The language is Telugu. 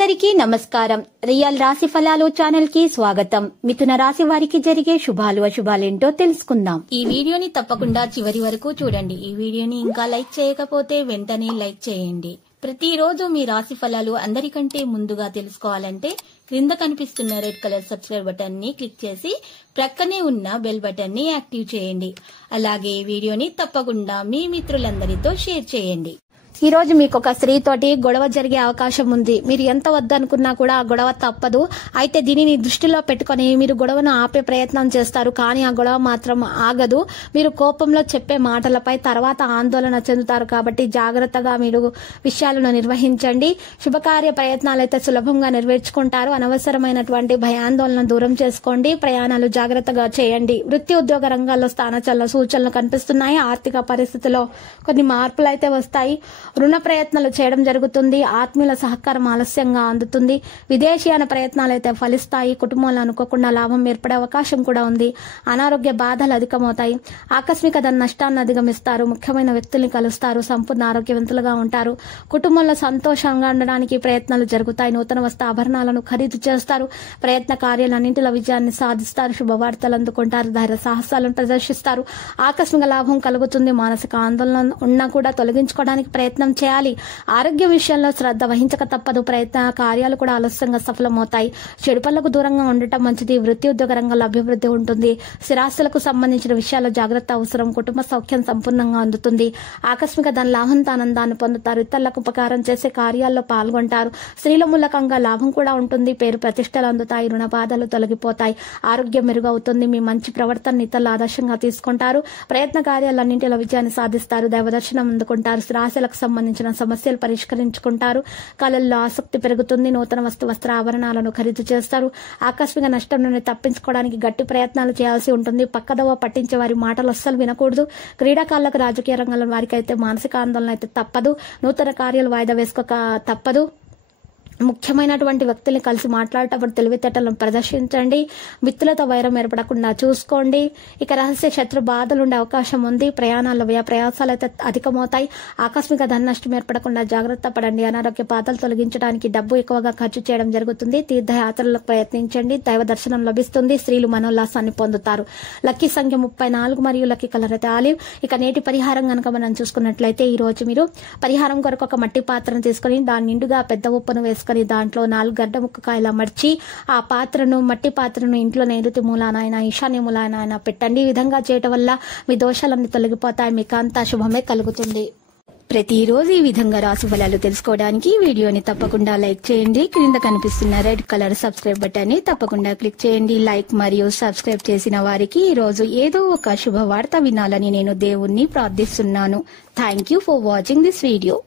అందరికీ నమస్కారం. రియల్ రాశి ఫలాలు ఛానల్ కి స్వాగతం. మిథున రాశి వారికి జరిగే శుభాలు అశుభాలేంటో తెలుసుకుందాం. ఈ వీడియోని తప్పకుండా చివరి వరకు చూడండి. ఈ వీడియోని ఇంకా లైక్ చేయకపోతే వెంటనే లైక్ చేయండి. ప్రతిరోజు మీ రాశి ఫలాలు అందరికంటే ముందుగా తెలుసుకోవాలంటే క్రింద కనిపిస్తున్న రెడ్ కలర్ సబ్స్క్రైబ్ బటన్ ని క్లిక్ చేసి ప్రక్కనే ఉన్న బెల్ బటన్ ని యాక్టివ్ చేయండి. అలాగే ఈ వీడియోని తప్పకుండా మీ మిత్రులందరితో షేర్ చేయండి. ఈ రోజు మీకు ఒక స్త్రీతోటి గొడవ జరిగే అవకాశం ఉంది. మీరు ఎంత వద్దనుకున్నా కూడా ఆ గొడవ తప్పదు. అయితే దీనిని దృష్టిలో పెట్టుకుని మీరు గొడవను ఆపే ప్రయత్నం చేస్తారు. కానీ ఆ గొడవ మాత్రం ఆగదు. మీరు కోపంలో చెప్పే మాటలపై తర్వాత ఆందోళన చెందుతారు. కాబట్టి జాగ్రత్తగా మీరు విషయాలను నిర్వహించండి. శుభకార్య ప్రయత్నాలు అయితే సులభంగా నెరవేర్చుకుంటారు. అనవసరమైనటువంటి భయాందోళన దూరం చేసుకోండి. ప్రయాణాలు జాగ్రత్తగా చేయండి. వృత్తి ఉద్యోగ రంగాల్లో స్థానచలన సూచనలు కనిపిస్తున్నాయి. ఆర్థిక పరిస్థితిలో కొన్ని మార్పులు అయితే వస్తాయి. రుణ ప్రయత్నాలు చేయడం జరుగుతుంది. ఆత్మీయుల సహకారం ఆలస్యంగా అందుతుంది. విదేశీయాన ప్రయత్నాలు అయితే ఫలిస్తాయి. కుటుంబంలో అనుకోకుండా లాభం ఏర్పడే అవకాశం కూడా ఉంది. అనారోగ్య బాధలు అధికమవుతాయి. ఆకస్మిక నష్టాన్ని అధిగమిస్తారు. ముఖ్యమైన వ్యక్తుల్ని కలుస్తారు. సంపూర్ణ ఆరోగ్యవంతులుగా ఉంటారు. కుటుంబంలో సంతోషంగా ఉండడానికి ప్రయత్నాలు జరుగుతాయి. నూతన వస్తు ఆభరణాలను ఖరీదు చేస్తారు. ప్రయత్న కార్యాలన్నింటిలో విజయాన్ని సాధిస్తారు. శుభవార్తలు అందుకుంటారు. ధైర్య సాహసాలను ప్రదర్శిస్తారు. ఆకస్మిక లాభం కలుగుతుంది. మానసిక ఆందోళన ఉన్నా కూడా తొలగించుకోవడానికి ప్రయత్నం చేయాలి. ఆరోగ్య విషయంలో శ్రద్ధ వహించక తప్పదు. ప్రయత్న కార్యాలు కూడా ఆలస్యంగా సఫలమవుతాయి. చెడు పనులకు దూరంగా ఉండటం మంచిది. వృత్తి ఉద్యోగ రంగంలో అభివృద్ధి ఉంటుంది. స్థిరాస్తులకు సంబంధించిన విషయాల్లో జాగ్రత్త అవసరం. కుటుంబ సౌఖ్యం సంపూర్ణంగా అందుతుంది. ఆకస్మిక ధన లాభంతో ఆనందాన్ని పొందుతారు. ఇతరులకు ఉపకారం చేసే కార్యాల్లో పాల్గొంటారు. స్త్రీల మూలకంగా లాభం కూడా ఉంటుంది. పేరు ప్రతిష్టలు అందుతాయి. రుణ బాధలు తొలగిపోతాయి. ఆరోగ్యం మెరుగవుతుంది. మీ మంచి ప్రవర్తన ఇతరులు ఆదర్శంగా తీసుకుంటారు. ప్రయత్న కార్యాలన్నింటిలో విజయాన్ని సాధిస్తారు. దైవదర్శనం అందుకుంటారు. స్థిరాస్తులకు సంబంధించిన సమస్యలు పరిష్కరించుకుంటారు. కళల్లో ఆసక్తి పెరుగుతుంది. నూతన వస్త్ర ఆభరణాలను ఖరీదు చేస్తారు. ఆకస్మిక నష్టం నుండి తప్పించుకోవడానికి గట్టి ప్రయత్నాలు చేయాల్సి ఉంటుంది. పక్కదోవ పట్టించే వారి మాటలు అస్సలు వినకూడదు. క్రీడాకారులకు వారికి రంగంలో వారికి అయితే మానసిక ఆందోళన అయితే తప్పదు. నూతన కార్యాలు వాయిదా వేసుకోక తప్పదు. ముఖ్యమైనటువంటి వ్యక్తుల్ని కలిసి మాట్లాడేటప్పుడు తెలివితేటలను ప్రదర్శించండి. మిత్రులతో వైరం ఏర్పడకుండా చూసుకోండి. ఇక రహస్య శత్రు బాధలు ఉండే అవకాశం ఉంది. ప్రయాణాల్లో వ్యయ ప్రయాసాలు అయితే అధికమవుతాయి. ఆకస్మిక ధన నష్టం ఏర్పడకుండా జాగ్రత్త పడండి. అనారోగ్య బాధలు తొలగించడానికి డబ్బు ఎక్కువగా ఖర్చు చేయడం జరుగుతుంది. తీర్థయాత్రలకు ప్రయత్నించండి. దైవ దర్శనం లభిస్తుంది. స్త్రీలు మనోల్లాసాన్ని పొందుతారు. లక్కీ సంఖ్య 34 మరియు లక్కీ కలర్ అయితే ఆలివ్. ఇక నేటి పరిహారం కనుక మనం చూసుకున్నట్లయితే ఈ రోజు మీరు పరిహారం కొరకు ఒక మట్టి పాత్రను తీసుకుని దాని నిండుగా పెద్ద ఉప్పును వేసుకుని దాంట్లో 4 గడ్డ ముక్కకాయలు అమర్చి ఆ పాత్రను మట్టి పాత్రను ఇంట్లో నైరుతి మూలానైనా ఈశాన్య మూలానైనా పెట్టండి. ఈ విధంగా చేయటం వల్ల మీ దోషాలన్నీ తొలగిపోతాయి. మీకు అంతా శుభమే కలుగుతుంది. ప్రతిరోజు ఈ విధంగా రాశి ఫలాలు తెలుసుకోవడానికి వీడియోని తప్పకుండా లైక్ చేయండి. క్రింద కనిపిస్తున్న రెడ్ కలర్ సబ్స్క్రైబ్ బటన్ ని తప్పకుండా క్లిక్ చేయండి. లైక్ మరియు సబ్స్క్రైబ్ చేసిన వారికి ఈ రోజు ఏదో ఒక శుభవార్త వినాలని నేను దేవుణ్ణి ప్రార్థిస్తున్నాను. Thank you for watching this video.